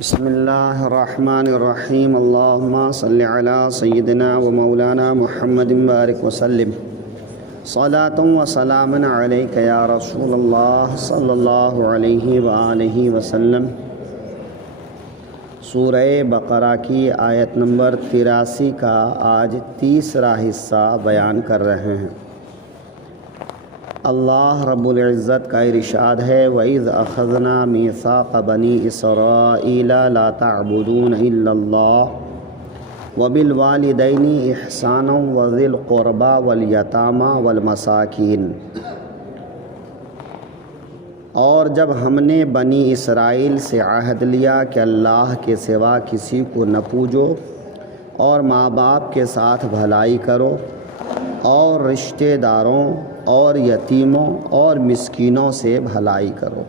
بسم اللہ الرحمن الرحیم اللہم صلی علی سیدنا و مولانا محمد بارک وسلم صلاۃ و سلام علیک یا رسول اللہ صلی اللہ علیہ وآلہ وسلم۔ سورہ بقرہ کی آیت نمبر 83 کا آج تیسرا حصہ بیان کر رہے ہیں۔ اللہ رب العزت کا ارشاد ہے وَإِذْ أَخَذْنَا مِيثَاقَ بَنِي إِسْرَائِيلَ لَا تَعْبُدُونَ إِلَّا اللَّهَ وَبِالْوَالِدَيْنِ إِحْسَانًا وَذِي الْقُرْبَى وَالْيَتَامَى وَالْمَسَاكِينِ۔ اور جب ہم نے بنی اسرائیل سے عہد لیا کہ اللہ کے سوا کسی کو نہ پوجو اور ماں باپ کے ساتھ بھلائی کرو اور رشتہ داروں اور یتیموں اور مسکینوں سے بھلائی کرو۔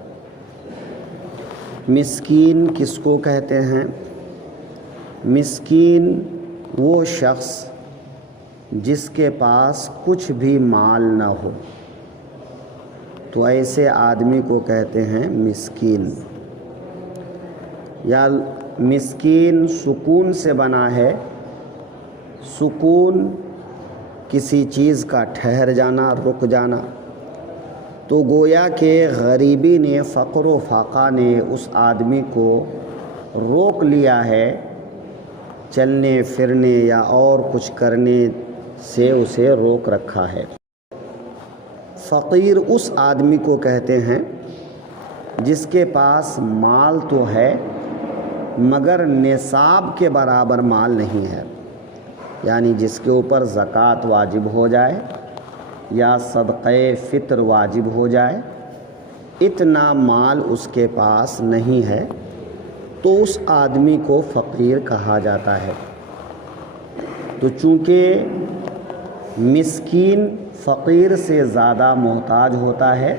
مسکین کس کو کہتے ہیں؟ مسکین وہ شخص جس کے پاس کچھ بھی مال نہ ہو، تو ایسے آدمی کو کہتے ہیں مسکین۔ یا مسکین سکون سے بنا ہے۔ سکون کسی چیز کا ٹھہر جانا، رک جانا، تو گویا کہ غریبی نے، فقر و فاقہ نے اس آدمی کو روک لیا ہے، چلنے پھرنے یا اور کچھ کرنے سے اسے روک رکھا ہے۔ فقیر اس آدمی کو کہتے ہیں جس کے پاس مال تو ہے مگر نصاب کے برابر مال نہیں ہے، یعنی جس کے اوپر زکوٰۃ واجب ہو جائے یا صدقہ فطر واجب ہو جائے، اتنا مال اس کے پاس نہیں ہے، تو اس آدمی کو فقیر کہا جاتا ہے۔ تو چونکہ مسکین فقیر سے زیادہ محتاج ہوتا ہے،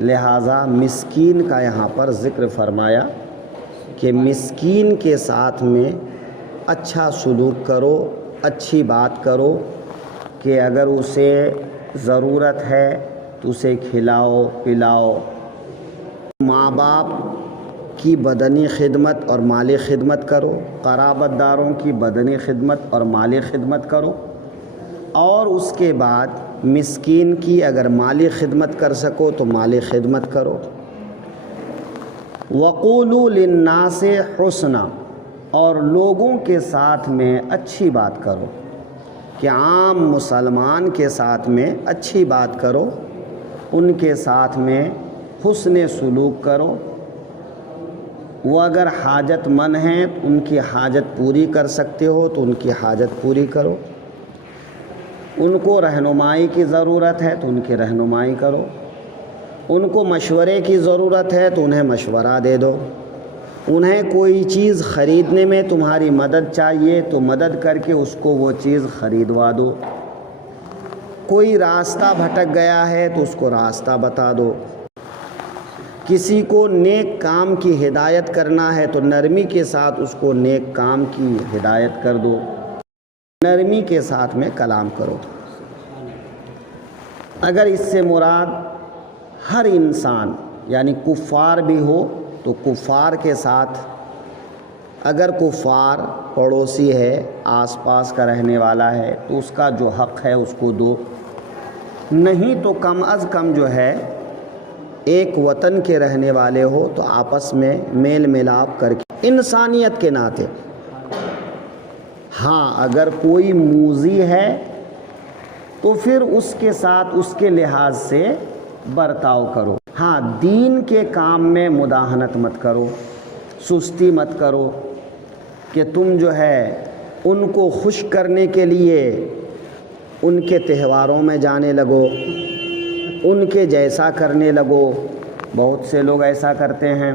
لہٰذا مسکین کا یہاں پر ذکر فرمایا کہ مسکین کے ساتھ میں اچھا سلوک کرو، اچھی بات کرو، کہ اگر اسے ضرورت ہے تو اسے کھلاؤ پلاؤ۔ ماں باپ کی بدنی خدمت اور مالی خدمت کرو، قرابت داروں کی بدنی خدمت اور مالی خدمت کرو، اور اس کے بعد مسکین کی اگر مالی خدمت کر سکو تو مالی خدمت کرو۔ وَقُولُوا لِلنَّاسِ حُسْنًا، اور لوگوں کے ساتھ میں اچھی بات کرو، کہ عام مسلمان کے ساتھ میں اچھی بات کرو، ان کے ساتھ میں حسن سلوک کرو۔ وہ اگر حاجت مند ہیں ان کی حاجت پوری کر سکتے ہو تو ان کی حاجت پوری کرو، ان کو رہنمائی کی ضرورت ہے تو ان کی رہنمائی کرو، ان کو مشورے کی ضرورت ہے تو انہیں مشورہ دے دو، انہیں کوئی چیز خریدنے میں تمہاری مدد چاہیے تو مدد کر کے اس کو وہ چیز خریدوا دو، کوئی راستہ بھٹک گیا ہے تو اس کو راستہ بتا دو، کسی کو نیک کام کی ہدایت کرنا ہے تو نرمی کے ساتھ اس کو نیک کام کی ہدایت کر دو، نرمی کے ساتھ میں کلام کرو۔ اگر اس سے مراد ہر انسان یعنی کفار بھی ہو تو کفار کے ساتھ، اگر کفار پڑوسی ہے، آس پاس کا رہنے والا ہے تو اس کا جو حق ہے اس کو دو، نہیں تو کم از کم جو ہے ایک وطن کے رہنے والے ہو تو آپس میں میل ملاپ کر کے انسانیت کے ناطے۔ ہاں اگر کوئی موذی ہے تو پھر اس کے ساتھ اس کے لحاظ سے برتاؤ کرو۔ ہاں دین کے کام میں مداہنت مت کرو، سستی مت کرو کہ تم جو ہے ان کو خوش کرنے کے لیے ان کے تہواروں میں جانے لگو، ان کے جیسا کرنے لگو۔ بہت سے لوگ ایسا کرتے ہیں،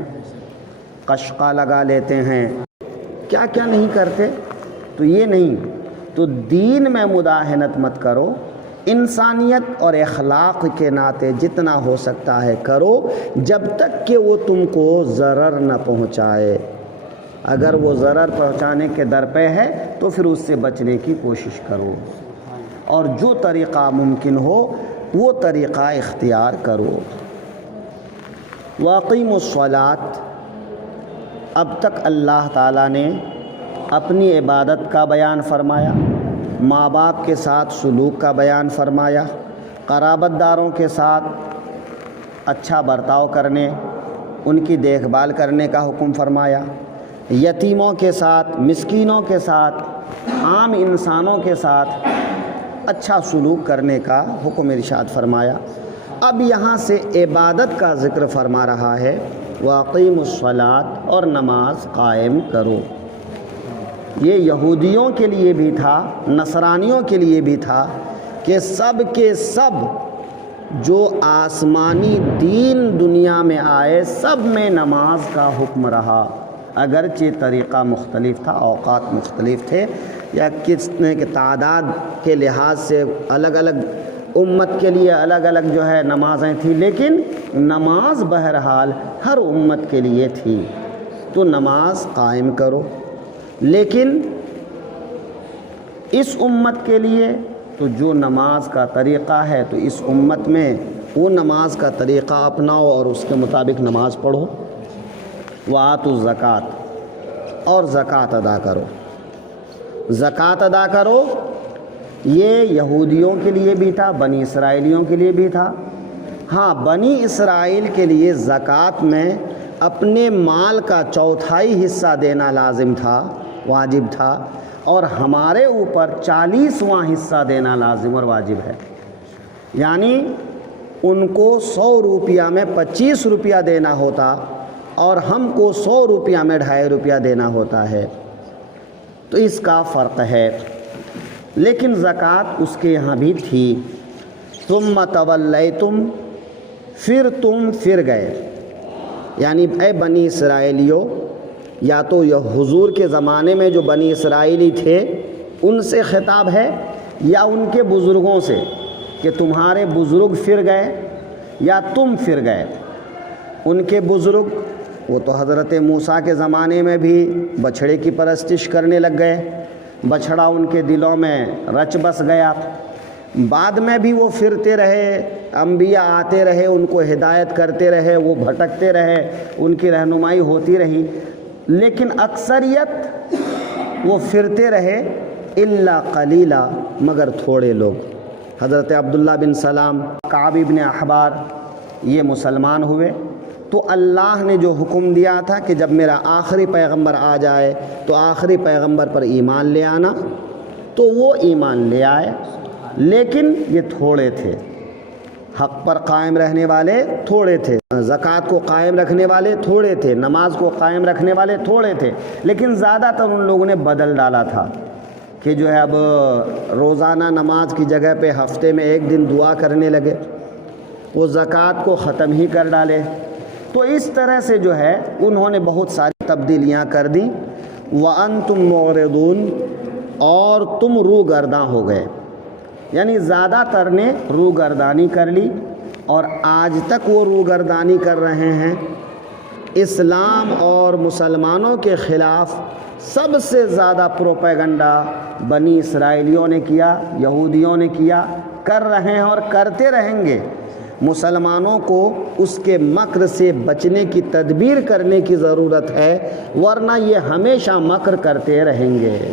قشقہ لگا لیتے ہیں، کیا کیا نہیں کرتے، تو یہ نہیں۔ تو دین میں مداہنت مت کرو، انسانیت اور اخلاق کے ناطے جتنا ہو سکتا ہے کرو، جب تک کہ وہ تم کو ضرر نہ پہنچائے۔ اگر وہ ضرر پہنچانے کے در پہ ہے تو پھر اس سے بچنے کی کوشش کرو، اور جو طریقہ ممکن ہو وہ طریقہ اختیار کرو۔ وَأَقِیمُوا الصَّلَاةَ، اب تک اللہ تعالیٰ نے اپنی عبادت کا بیان فرمایا، ماں باپ کے ساتھ سلوک کا بیان فرمایا، قرابت داروں کے ساتھ اچھا برتاؤ کرنے، ان کی دیکھ بھال کرنے کا حکم فرمایا، یتیموں کے ساتھ، مسکینوں کے ساتھ، عام انسانوں کے ساتھ اچھا سلوک کرنے کا حکم ارشاد فرمایا۔ اب یہاں سے عبادت کا ذکر فرما رہا ہے، وَأَقِیمُوا الصَّلَاةَ، اور نماز قائم کرو۔ یہ یہودیوں کے لیے بھی تھا، نصرانیوں کے لیے بھی تھا کہ سب کے سب جو آسمانی دین دنیا میں آئے سب میں نماز کا حکم رہا، اگرچہ طریقہ مختلف تھا، اوقات مختلف تھے، یا کتنے کے تعداد کے لحاظ سے الگ الگ امت کے لیے الگ الگ جو ہے نمازیں تھیں، لیکن نماز بہرحال ہر امت کے لیے تھی۔ تو نماز قائم کرو، لیکن اس امت کے لیے تو جو نماز کا طریقہ ہے تو اس امت میں وہ نماز کا طریقہ اپناؤ اور اس کے مطابق نماز پڑھو۔ وَآتُوا الزَّکَاۃَ، اور زکوٰۃ ادا کرو۔ زکوٰۃ ادا کرو، یہ یہودیوں کے لیے بھی تھا، بنی اسرائیلیوں کے لیے بھی تھا۔ ہاں، بنی اسرائیل کے لیے زکوٰۃ میں اپنے مال کا چوتھائی حصہ دینا لازم تھا، واجب تھا، اور ہمارے اوپر 40واں حصہ دینا لازم اور واجب ہے۔ یعنی ان کو 100 روپیہ میں 25 روپیہ دینا ہوتا اور ہم کو 100 روپیہ میں 2.5 روپیہ دینا ہوتا ہے، تو اس کا فرق ہے۔ لیکن زکوٰۃ اس کے یہاں بھی تھی۔ ثم تولیتم، پھر تم پھر گئے، یعنی اے بنی اسرائیلیو، یا تو یہ حضور کے زمانے میں جو بنی اسرائیلی تھے ان سے خطاب ہے، یا ان کے بزرگوں سے کہ تمہارے بزرگ پھر گئے یا تم پھر گئے۔ ان کے بزرگ وہ تو حضرت موسیٰ کے زمانے میں بھی بچھڑے کی پرستش کرنے لگ گئے، بچھڑا ان کے دلوں میں رچ بس گیا، بعد میں بھی وہ پھرتے رہے، انبیاء آتے رہے، ان کو ہدایت کرتے رہے، وہ بھٹکتے رہے، ان کی رہنمائی ہوتی رہی، لیکن اکثریت وہ پھرتے رہے، الا قلیلا، مگر تھوڑے لوگ۔ حضرت عبداللہ بن سلام، کعب بن احبار، یہ مسلمان ہوئے، تو اللہ نے جو حکم دیا تھا کہ جب میرا آخری پیغمبر آ جائے تو آخری پیغمبر پر ایمان لے آنا، تو وہ ایمان لے آئے، لیکن یہ تھوڑے تھے، حق پر قائم رہنے والے تھوڑے تھے، زکوٰۃ کو قائم رکھنے والے تھوڑے تھے، نماز کو قائم رکھنے والے تھوڑے تھے، لیکن زیادہ تر ان لوگوں نے بدل ڈالا تھا کہ جو ہے اب روزانہ نماز کی جگہ پہ ہفتے میں 1 دن دعا کرنے لگے، وہ زکوٰۃ کو ختم ہی کر ڈالے۔ تو اس طرح سے جو ہے انہوں نے بہت ساری تبدیلیاں کر دیں۔ وَأَنْتُمْ مُعْرِضُونَ، اور تم روگرداں ہو گئے، یعنی زیادہ تر نے روگردانی کر لی، اور آج تک وہ روگردانی کر رہے ہیں۔ اسلام اور مسلمانوں کے خلاف سب سے زیادہ پروپیگنڈا بنی اسرائیلیوں نے کیا، یہودیوں نے کیا، کر رہے ہیں اور کرتے رہیں گے۔ مسلمانوں کو اس کے مکر سے بچنے کی تدبیر کرنے کی ضرورت ہے، ورنہ یہ ہمیشہ مکر کرتے رہیں گے۔